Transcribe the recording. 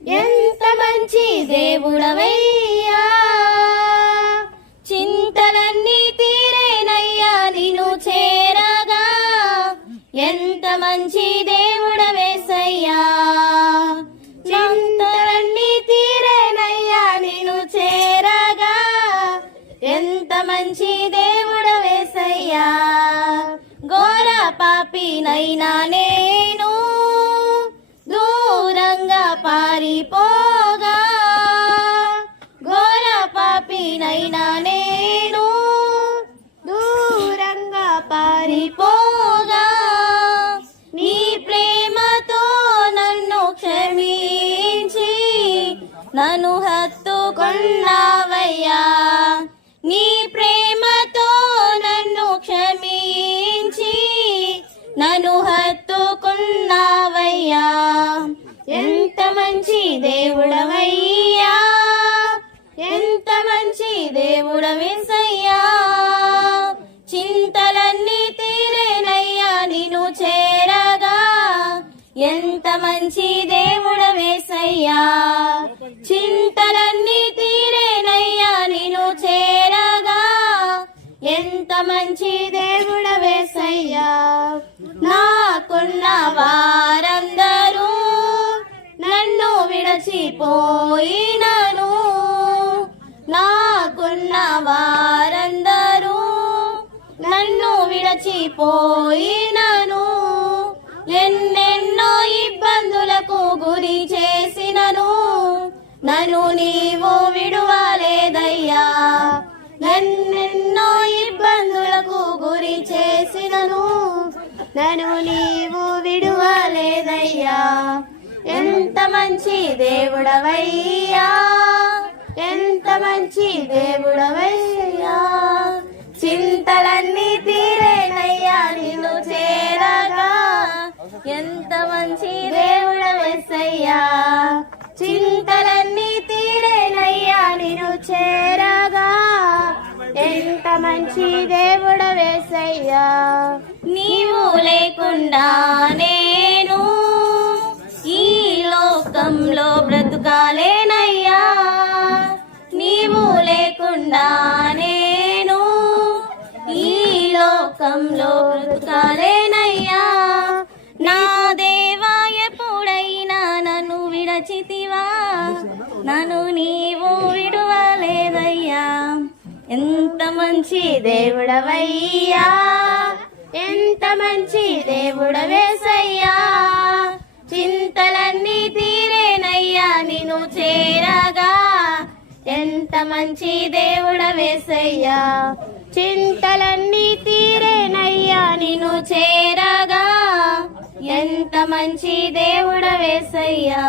ఎంత మంచి దేవుడవయ్యా, చింతలన్నీ తీరేనయ్యా నిన్ను చేరగా. ఎంత మంచి దేవుడవేసయ్యా, చింతలన్నీ తీరేనయ్యా నిన్ను చేరగా. ఎంత మంచి దేవుడవేసయ్యా, ఘోర పాపినైనా నేను దూరంగా పారిపోగా. ఘోర పాపినైనా నేను దూరంగా పారిపోగా. నీ ప్రేమతో నన్ను క్షమించి నన్ను హత్తుకున్నావయ్యా. నీ ప్రేమతో నన్ను క్షమించి నన్ను హత్తుకున్నావయ్యా. ఎంత మంచి దేవుడవయ్యా, ఎంత మంచి దేవుడవేసయ్యా, చింతలన్నీ తీరేనయ్యా నిన్ను చేరగా. ఎంత మంచి దేవుడవేసయ్యా, చింతలన్నీ తీరేనయ్యా నిన్ను చేరగా. ఎంత మంచి దేవుడవేసయ్యా, నాకున్న వారందరూ నన్ను విడచిపోయినను. నాకున్న వారందరూ నన్ను విడచిపోయినను. ఎన్నెన్నో ఇబ్బందులకు గురి చేసినను నన్ను నీవు విడువలేదయ్యా. ఎన్నెన్నో ఇబ్బందులకు గురి చేసినను నన్ను నీవు విడువలేదయ్యా. ఎంత మంచి దేవుడవయ్యా, ఎంత మంచి దేవుడవయ్యా, చింతలన్నీ తీరేనయ్యా నిన్ను చేరగా. ఎంత మంచి దేవుడవేసయ్యా, చింతలన్నీ తీరేనయ్యా నిన్ను చేరగా. ఎంత మంచి దేవుడవేసయ్యా, నీవు లేకుండా నేను ఈ లోకంలో బ్రతుకాలేనయ్యా. నీవు లేకుండా నేను ఈ లోకంలో బ్రతుకాలేనయ్యా. నా దేవా ఎప్పుడైనా నన్ను విడచితివా, నన్ను నీవు విడువలేదయ్యా. ఎంత మంచి దేవుడవయ్యా, ఎంత మంచి దేవుడవేసయ్యా, చింతలన్నీ తీరేనయ్యా నిన్ను చేరగా. ఎంత మంచి దేవుడవేసయ్యా, చింతలన్నీ తీరేనయ్యా నిన్ను చేరగా. ఎంత మంచి దేవుడవేసయ్యా.